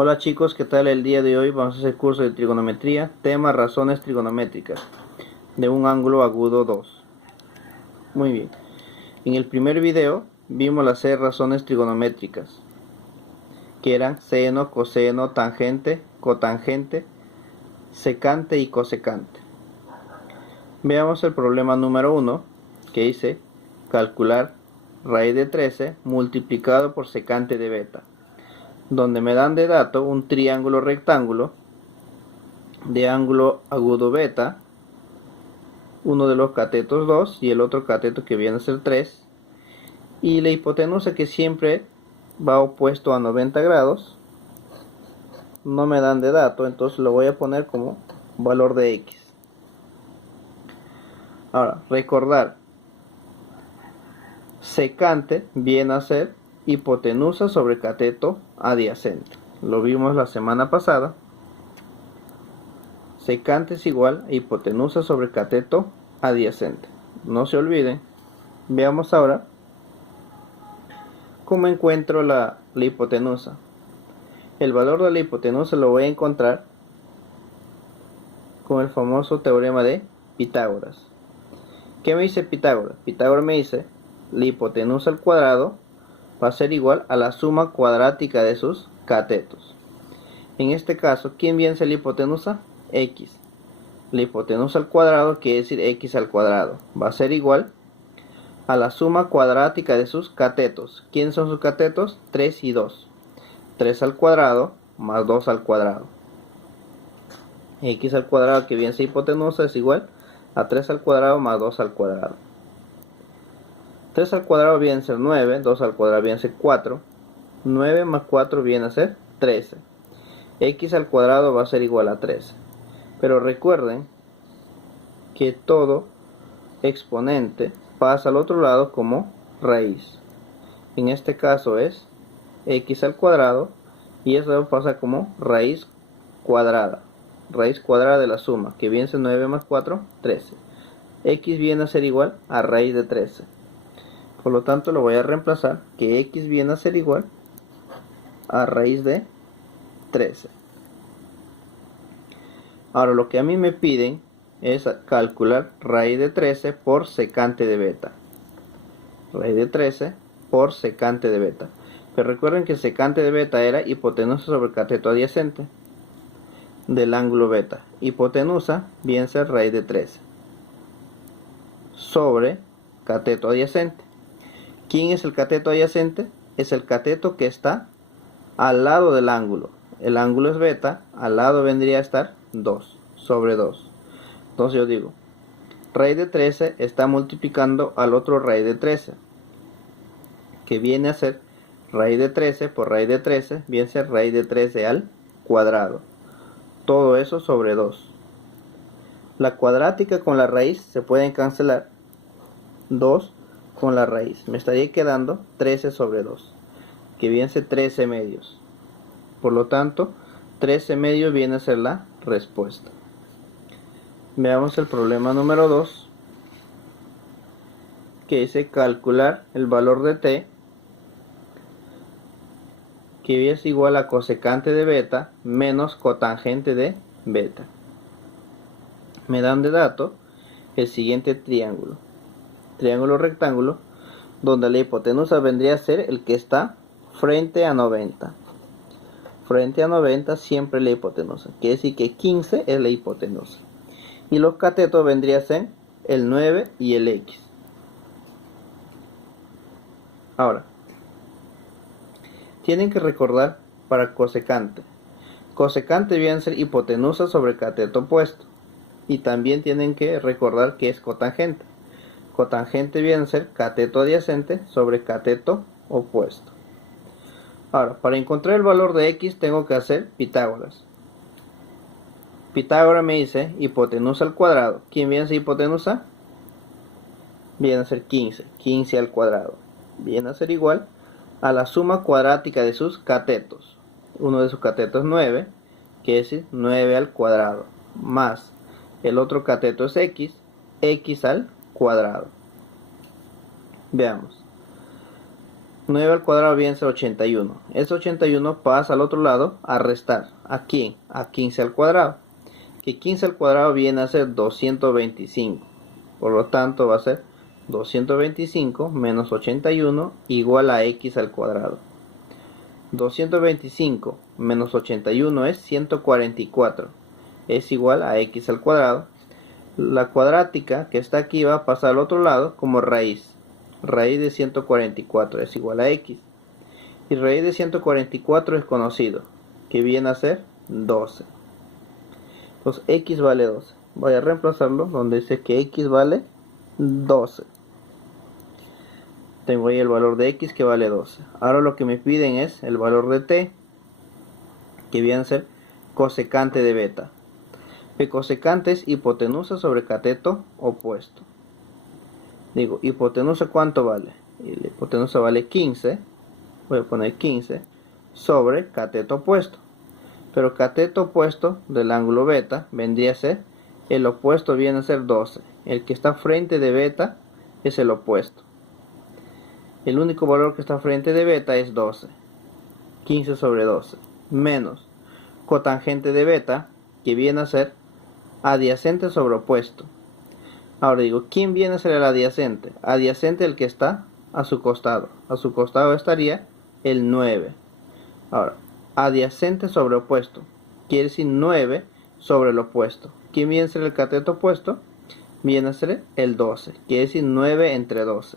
Hola chicos, ¿qué tal? El día de hoy vamos a hacer curso de trigonometría, tema razones trigonométricas de un ángulo agudo 2. Muy bien, en el primer video vimos las 6 razones trigonométricas, que eran seno, coseno, tangente, cotangente, secante y cosecante. Veamos el problema número 1, que dice calcular raíz de 13 multiplicado por secante de beta, donde me dan de dato un triángulo rectángulo de ángulo agudo beta, uno de los catetos 2 y el otro cateto que viene a ser 3, y la hipotenusa que siempre va opuesto a 90 grados. No me dan de dato, entonces lo voy a poner como valor de x. Ahora, recordar, secante viene a ser hipotenusa sobre cateto adyacente. Lo vimos la semana pasada. Secante es igual a hipotenusa sobre cateto adyacente. No se olviden. Veamos ahora cómo encuentro la hipotenusa. El valor de la hipotenusa lo voy a encontrar con el famoso teorema de Pitágoras. ¿Qué me dice Pitágoras? Pitágoras me dice la hipotenusa al cuadrado va a ser igual a la suma cuadrática de sus catetos. En este caso, ¿quién viene a ser la hipotenusa? X. La hipotenusa al cuadrado quiere decir x al cuadrado. Va a ser igual a la suma cuadrática de sus catetos. ¿Quiénes son sus catetos? 3 y 2. 3 al cuadrado más 2 al cuadrado. X al cuadrado, que viene a ser hipotenusa, es igual a 3 al cuadrado más 2 al cuadrado. 3 al cuadrado viene a ser 9, 2 al cuadrado viene a ser 4. 9 más 4 viene a ser 13. X al cuadrado va a ser igual a 13. Pero recuerden que todo exponente pasa al otro lado como raíz. En este caso es x al cuadrado y eso pasa como raíz cuadrada. Raíz cuadrada de la suma, que viene a ser 9 más 4, 13. X viene a ser igual a raíz de 13. Por lo tanto lo voy a reemplazar, que x viene a ser igual a raíz de 13. Ahora lo que a mí me piden es calcular raíz de 13 por secante de beta. Raíz de 13 por secante de beta. Pero recuerden que el secante de beta era hipotenusa sobre cateto adyacente del ángulo beta. Hipotenusa viene a ser raíz de 13 sobre cateto adyacente. ¿Quién es el cateto adyacente? Es el cateto que está al lado del ángulo. El ángulo es beta, al lado vendría a estar 2 sobre 2. Entonces yo digo, raíz de 13 está multiplicando al otro raíz de 13, que viene a ser raíz de 13 por raíz de 13, viene a ser raíz de 13 al cuadrado. Todo eso sobre 2. La cuadrática con la raíz se pueden cancelar. 2 con la raíz. Me estaría quedando 13 sobre 2, que viene a ser 13 medios. Por lo tanto, 13 medios viene a ser la respuesta. Veamos el problema número 2, que dice calcular el valor de t, que es igual a cosecante de beta menos cotangente de beta. Me dan de dato el siguiente triángulo. Triángulo rectángulo, donde la hipotenusa vendría a ser el que está frente a 90. Frente a 90 siempre la hipotenusa. Quiere decir que 15 es la hipotenusa. Y los catetos vendrían a ser el 9 y el x. Ahora, tienen que recordar para cosecante. Cosecante viene a ser hipotenusa sobre cateto opuesto. Y también tienen que recordar que es cotangente. Cotangente viene a ser cateto adyacente sobre cateto opuesto. Ahora, para encontrar el valor de x tengo que hacer Pitágoras. Pitágoras me dice hipotenusa al cuadrado. ¿Quién viene a ser hipotenusa? Viene a ser 15. 15 al cuadrado. Viene a ser igual a la suma cuadrática de sus catetos. Uno de sus catetos es 9, que es 9 al cuadrado. Más el otro cateto es x, x al cuadrado. Veamos. 9 al cuadrado viene a ser 81. Ese 81 pasa al otro lado a restar. ¿A quién? A 15 al cuadrado. Que 15 al cuadrado viene a ser 225. Por lo tanto va a ser 225 menos 81 igual a x al cuadrado. 225 menos 81 es 144. Es igual a x al cuadrado. La cuadrática que está aquí va a pasar al otro lado como raíz. Raíz de 144 es igual a x. Y raíz de 144 es conocido, que viene a ser 12. Entonces x vale 12. Voy a reemplazarlo donde dice que x vale 12. Tengo ahí el valor de x que vale 12. Ahora lo que me piden es el valor de t, que viene a ser cosecante de beta. El cosecante es hipotenusa sobre cateto opuesto. Digo, hipotenusa ¿cuánto vale? Y la hipotenusa vale 15. Voy a poner 15 sobre cateto opuesto. Pero cateto opuesto del ángulo beta vendría a ser, el opuesto viene a ser 12. El que está frente de beta es el opuesto. El único valor que está frente de beta es 12. 15 sobre 12. Menos cotangente de beta, que viene a ser adyacente sobre opuesto. Ahora digo, ¿quién viene a ser el adyacente? Adyacente el que está a su costado. A su costado estaría el 9. Ahora, adyacente sobre opuesto. Quiere decir 9 sobre el opuesto. ¿Quién viene a ser el cateto opuesto? Viene a ser el 12. Quiere decir 9 entre 12.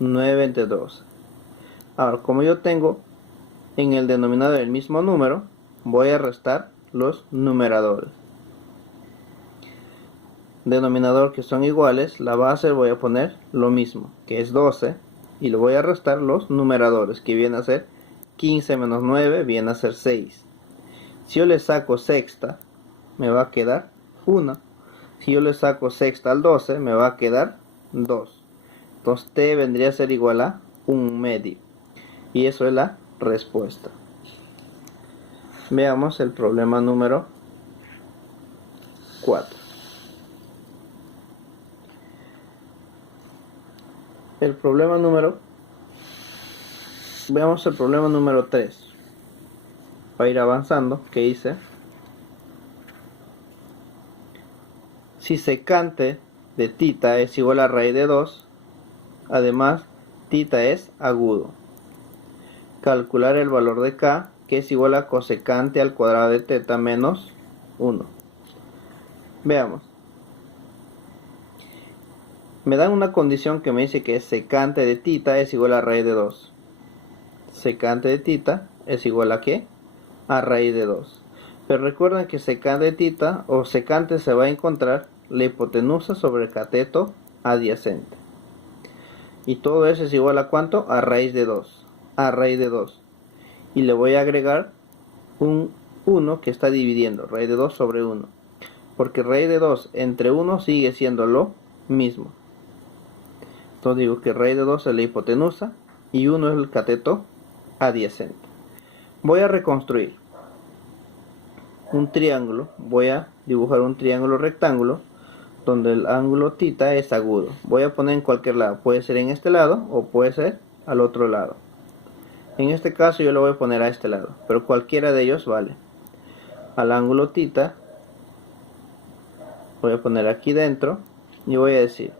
9 entre 12. Ahora, como yo tengo en el denominador el mismo número, voy a restar los numeradores. Denominador que son iguales, la base voy a poner lo mismo, que es 12, y le voy a restar los numeradores, que viene a ser 15 menos 9, viene a ser 6. Si yo le saco sexta, me va a quedar 1. Si yo le saco sexta al 12, me va a quedar 2. Entonces t vendría a ser igual a 1/2. Y eso es la respuesta. Veamos el problema número 4. Veamos el problema número 3. Para ir avanzando, que dice: si secante de tita es igual a raíz de 2, además tita es agudo. Calcular el valor de k, que es igual a cosecante al cuadrado de teta menos 1. Veamos. Me dan una condición que me dice que secante de tita es igual a raíz de 2. Secante de tita es igual a ¿qué? A raíz de 2. Pero recuerden que secante de tita o secante se va a encontrar la hipotenusa sobre el cateto adyacente. Y todo eso es igual a ¿cuánto? A raíz de 2. A raíz de 2. Y le voy a agregar un 1 que está dividiendo. Raíz de 2 sobre 1. Porque raíz de 2 entre 1 sigue siendo lo mismo. Entonces digo que raíz de 2 es la hipotenusa y 1 es el cateto adyacente. Voy a reconstruir un triángulo. Voy a dibujar un triángulo rectángulo donde el ángulo tita es agudo. Voy a poner en cualquier lado. Puede ser en este lado o puede ser al otro lado. En este caso yo lo voy a poner a este lado, pero cualquiera de ellos vale. Al ángulo tita voy a poner aquí dentro y voy a decir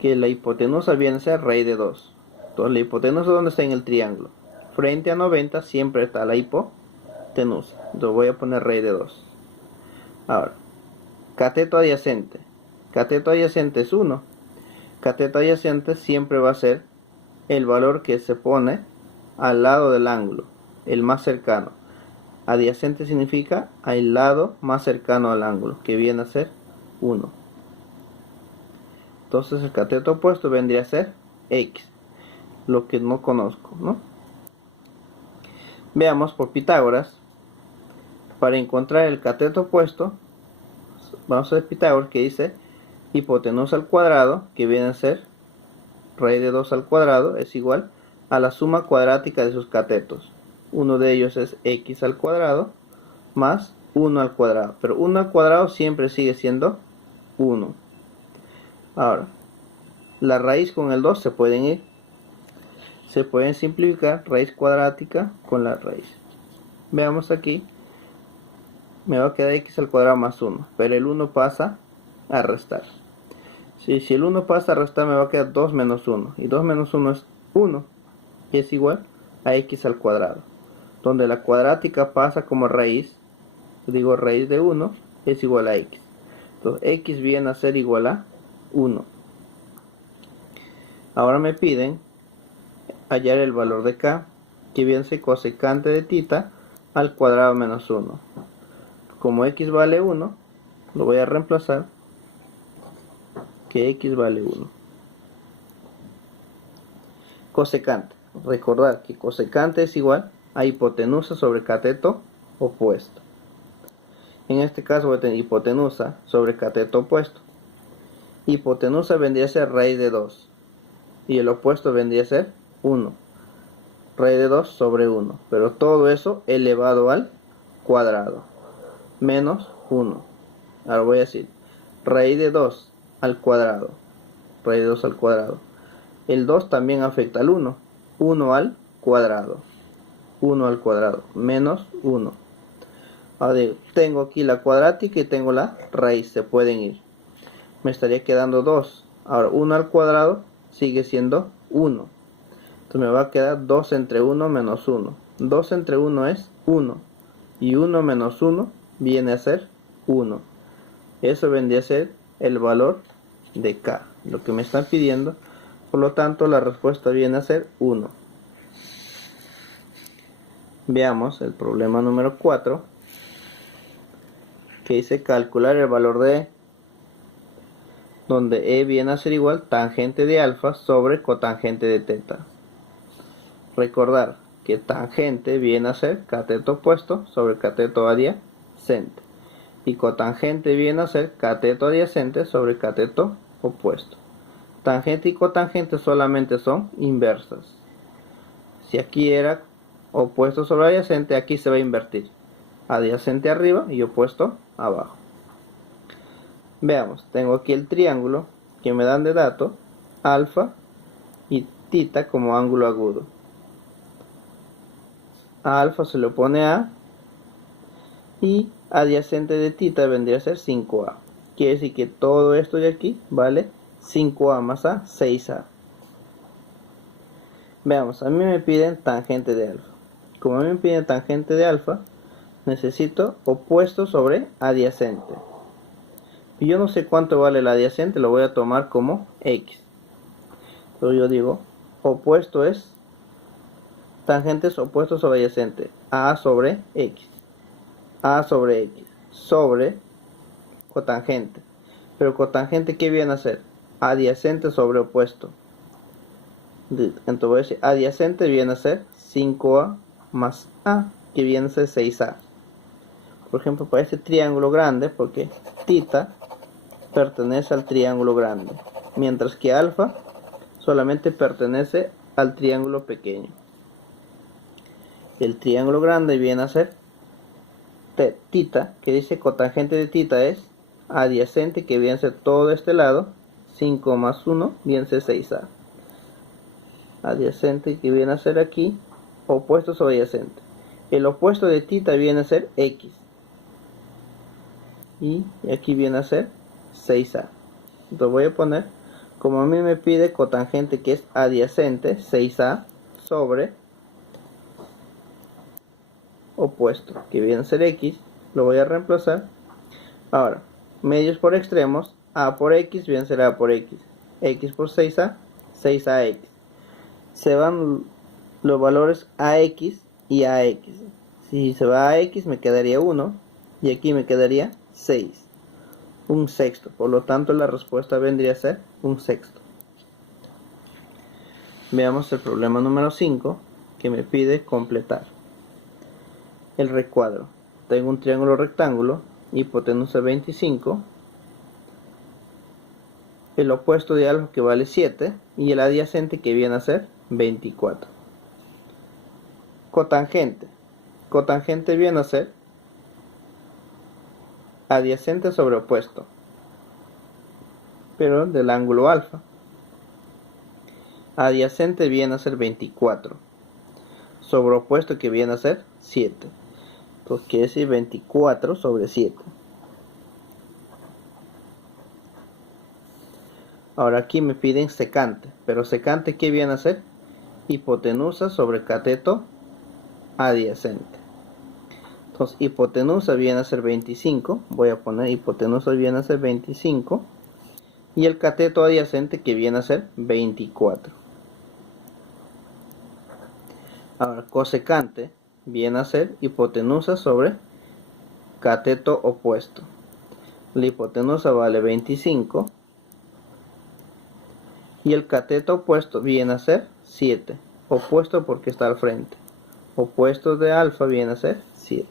que la hipotenusa viene a ser raíz de 2. Entonces la hipotenusa, ¿dónde está en el triángulo? Frente a 90 siempre está la hipotenusa. Entonces voy a poner raíz de 2. Ahora, cateto adyacente. Cateto adyacente es 1. Cateto adyacente siempre va a ser el valor que se pone al lado del ángulo, el más cercano. Adyacente significa al lado más cercano al ángulo, que viene a ser 1. Entonces el cateto opuesto vendría a ser x, lo que no conozco, ¿no? Veamos por Pitágoras. Para encontrar el cateto opuesto, vamos a ver Pitágoras, que dice hipotenusa al cuadrado, que viene a ser raíz de 2 al cuadrado, es igual a la suma cuadrática de sus catetos. Uno de ellos es x al cuadrado más 1 al cuadrado. Pero 1 al cuadrado siempre sigue siendo 1. Ahora, la raíz con el 2 se pueden ir. Se pueden simplificar raíz cuadrática con la raíz. Veamos aquí. Me va a quedar x al cuadrado más 1. Pero el 1 pasa a restar. Si el 1 pasa a restar, me va a quedar 2 menos 1. Y 2 menos 1 es 1. Y es igual a x al cuadrado. Donde la cuadrática pasa como raíz. Digo raíz de 1 es igual a x. Entonces x viene a ser igual a 1. Ahora me piden hallar el valor de k, que viene a ser cosecante de θ al cuadrado menos 1. Como x vale 1, lo voy a reemplazar que x vale 1. Cosecante. Recordar que cosecante es igual a hipotenusa sobre cateto opuesto. En este caso voy a tener hipotenusa sobre cateto opuesto. Hipotenusa vendría a ser raíz de 2. Y el opuesto vendría a ser 1. Raíz de 2 sobre 1. Pero todo eso elevado al cuadrado. Menos 1. Ahora voy a decir raíz de 2 al cuadrado. Raíz de 2 al cuadrado. El 2 también afecta al 1. 1 al cuadrado. 1 al cuadrado. Menos 1. Ahora digo, tengo aquí la cuadrática y tengo la raíz. Se pueden ir. Me estaría quedando 2. Ahora 1 al cuadrado sigue siendo 1. Entonces me va a quedar 2 entre 1 menos 1. 2 entre 1 es 1. Y 1 menos 1 viene a ser 1. Eso vendría a ser el valor de k. Lo que me están pidiendo. Por lo tanto, la respuesta viene a ser 1. Veamos el problema número 4. Que dice calcular el valor de E. Donde E viene a ser igual tangente de alfa sobre cotangente de teta. Recordar que tangente viene a ser cateto opuesto sobre cateto adyacente. Y cotangente viene a ser cateto adyacente sobre cateto opuesto. Tangente y cotangente solamente son inversas. Si aquí era opuesto sobre adyacente, aquí se va a invertir. Adyacente arriba y opuesto abajo. Veamos, tengo aquí el triángulo que me dan de dato alfa y θ como ángulo agudo. A alfa se le opone A y adyacente de θ vendría a ser 5A. Quiere decir que todo esto de aquí vale 5A más A, 6A. Veamos, a mí me piden tangente de alfa. Como a mí me piden tangente de alfa, necesito opuesto sobre adyacente. Y yo no sé cuánto vale el adyacente, lo voy a tomar como x. Pero yo digo, opuesto es, tangente es opuesto sobre adyacente, a sobre x. A sobre x, sobre cotangente. Pero cotangente, ¿qué viene a ser? Adyacente sobre opuesto. Entonces voy a decir, adyacente viene a ser 5a más a, que viene a ser 6a. Por ejemplo, para este triángulo grande, porque θ pertenece al triángulo grande, mientras que alfa solamente pertenece al triángulo pequeño. El triángulo grande viene a ser θ, que dice cotangente de θ es adyacente, que viene a ser todo este lado, 5 más 1 viene a ser 6a. Adyacente, que viene a ser aquí, opuesto sobre adyacente. El opuesto de θ viene a ser x. Y aquí viene a ser 6a. Entonces voy a poner, como a mí me pide cotangente que es adyacente, 6a sobre opuesto, que viene a ser x, lo voy a reemplazar. Ahora, medios por extremos, a por x viene a ser a por x. X por 6a, 6ax. Se van los valores ax y ax. Si se va a x me quedaría 1 y aquí me quedaría 6. Un sexto. Por lo tanto la respuesta vendría a ser un sexto. Veamos el problema número 5 que me pide completar. El recuadro. Tengo un triángulo rectángulo, hipotenusa 25. El opuesto de alfa que vale 7 y el adyacente que viene a ser 24. Cotangente. Cotangente viene a ser adyacente sobre opuesto, pero del ángulo alfa. Adyacente viene a ser 24. Sobre opuesto que viene a ser 7. Entonces quiere decir 24 sobre 7. Ahora aquí me piden secante. Pero secante, ¿qué viene a ser? Hipotenusa sobre cateto adyacente. Entonces hipotenusa viene a ser 25. Voy a poner hipotenusa viene a ser 25. Y el cateto adyacente que viene a ser 24. Ahora cosecante viene a ser hipotenusa sobre cateto opuesto. La hipotenusa vale 25. Y el cateto opuesto viene a ser 7. Opuesto porque está al frente. Opuesto de alfa viene a ser 7.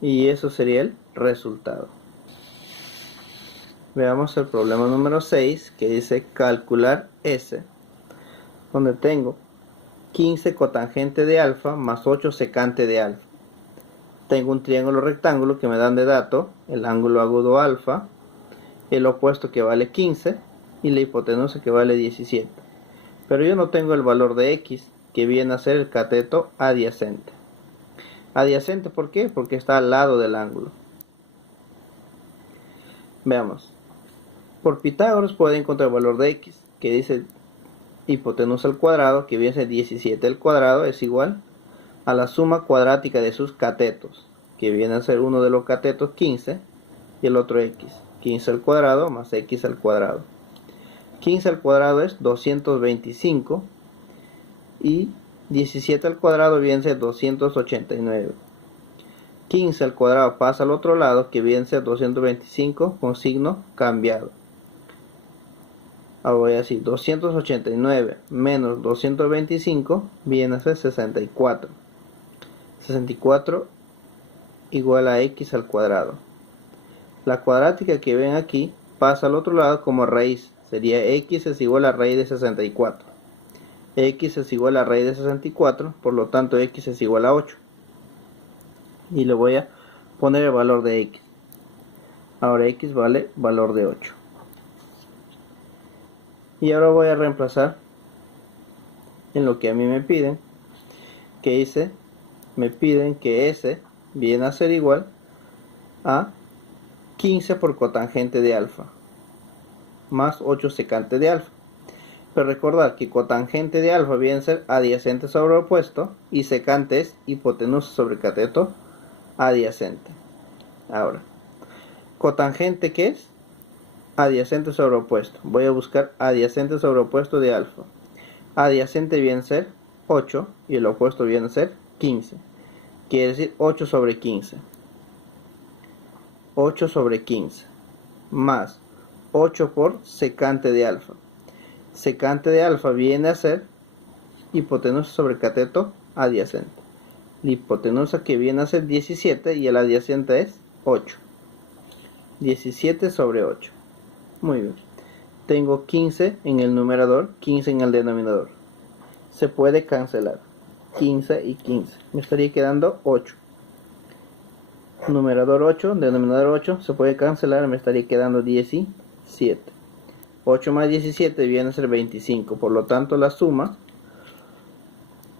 Y eso sería el resultado. Veamos el problema número 6, que dice calcular S, donde tengo 15 cotangente de alfa más 8 secante de alfa. Tengo un triángulo rectángulo que me dan de dato el ángulo agudo alfa, el opuesto que vale 15 y la hipotenusa que vale 17. Pero yo no tengo el valor de X, que viene a ser el cateto adyacente. Adyacente, ¿por qué? Porque está al lado del ángulo. Veamos. Por Pitágoras puedo encontrar el valor de X, que dice hipotenusa al cuadrado, que viene a ser 17 al cuadrado, es igual a la suma cuadrática de sus catetos, que viene a ser uno de los catetos 15 y el otro X. 15 al cuadrado más X al cuadrado. 15 al cuadrado es 225 y 17 al cuadrado viene a ser 289. 15 al cuadrado pasa al otro lado, que viene a ser 225 con signo cambiado. Ahora voy a decir 289 menos 225 viene a ser 64. 64 igual a X al cuadrado. La cuadrática que ven aquí pasa al otro lado como raíz. Sería X es igual a raíz de 64. X es igual a raíz de 64, por lo tanto X es igual a 8. Y le voy a poner el valor de X. Ahora X vale valor de 8. Y ahora voy a reemplazar en lo que a mí me piden, que dice, me piden que S viene a ser igual a 15 por cotangente de alfa más 8 secante de alfa. Pero recordar que cotangente de alfa viene a ser adyacente sobre opuesto y secante es hipotenusa sobre cateto adyacente. Ahora, cotangente, ¿qué es? Adyacente sobre opuesto. Voy a buscar adyacente sobre opuesto de alfa. Adyacente viene a ser 8 y el opuesto viene a ser 15. Quiere decir 8 sobre 15. 8 sobre 15 más 8 por secante de alfa. Secante de alfa viene a ser hipotenusa sobre cateto adyacente. La hipotenusa que viene a ser 17 y el adyacente es 8. 17 sobre 8. Muy bien. Tengo 15 en el numerador, 15 en el denominador. Se puede cancelar. 15 y 15. Me estaría quedando 8. Numerador 8, denominador 8, se puede cancelar, me estaría quedando 17. 8 más 17 viene a ser 25, por lo tanto la suma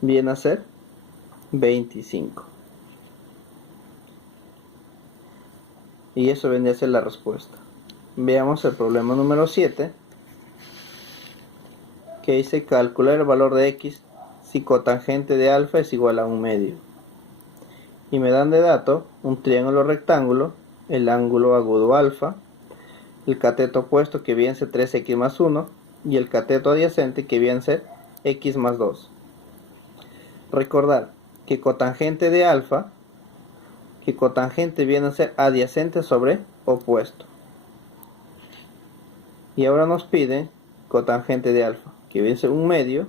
viene a ser 25. Y eso vendría a ser la respuesta. Veamos el problema número 7, que dice calcular el valor de X si cotangente de alfa es igual a 1 medio. Y me dan de dato un triángulo rectángulo, el ángulo agudo alfa, el cateto opuesto que viene a ser 3x más 1 y el cateto adyacente que viene a ser x más 2. Recordar que cotangente de alfa, que cotangente viene a ser adyacente sobre opuesto. Y ahora nos piden cotangente de alfa, que viene a ser 1 medio,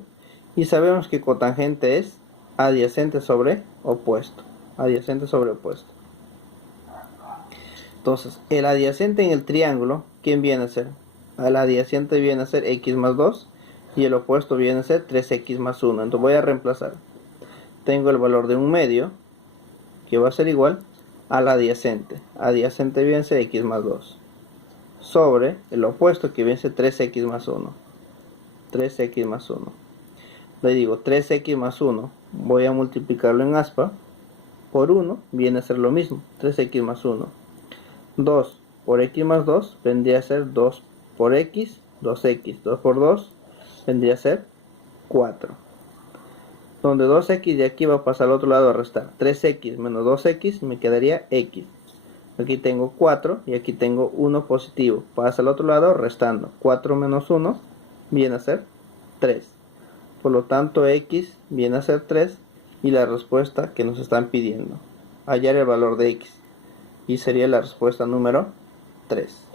y sabemos que cotangente es adyacente sobre opuesto. Adyacente sobre opuesto. Entonces, el adyacente en el triángulo, ¿quién viene a ser? El adyacente viene a ser x más 2 y el opuesto viene a ser 3x más 1. Entonces voy a reemplazar. Tengo el valor de 1 medio, que va a ser igual al adyacente. Adyacente viene a ser x más 2. Sobre el opuesto, que viene a ser 3x más 1. 3x más 1. Le digo 3x más 1, voy a multiplicarlo en aspa por 1, viene a ser lo mismo, 3x más 1. 2 por x más 2 vendría a ser 2 por x, 2x. 2 por 2 vendría a ser 4. Donde 2x de aquí va a pasar al otro lado a restar. 3x menos 2x me quedaría x. Aquí tengo 4 y aquí tengo 1 positivo. Pasa al otro lado restando. 4 menos 1 viene a ser 3. Por lo tanto, x viene a ser 3 y la respuesta que nos están pidiendo. Hallar el valor de x. Y sería la respuesta número 3.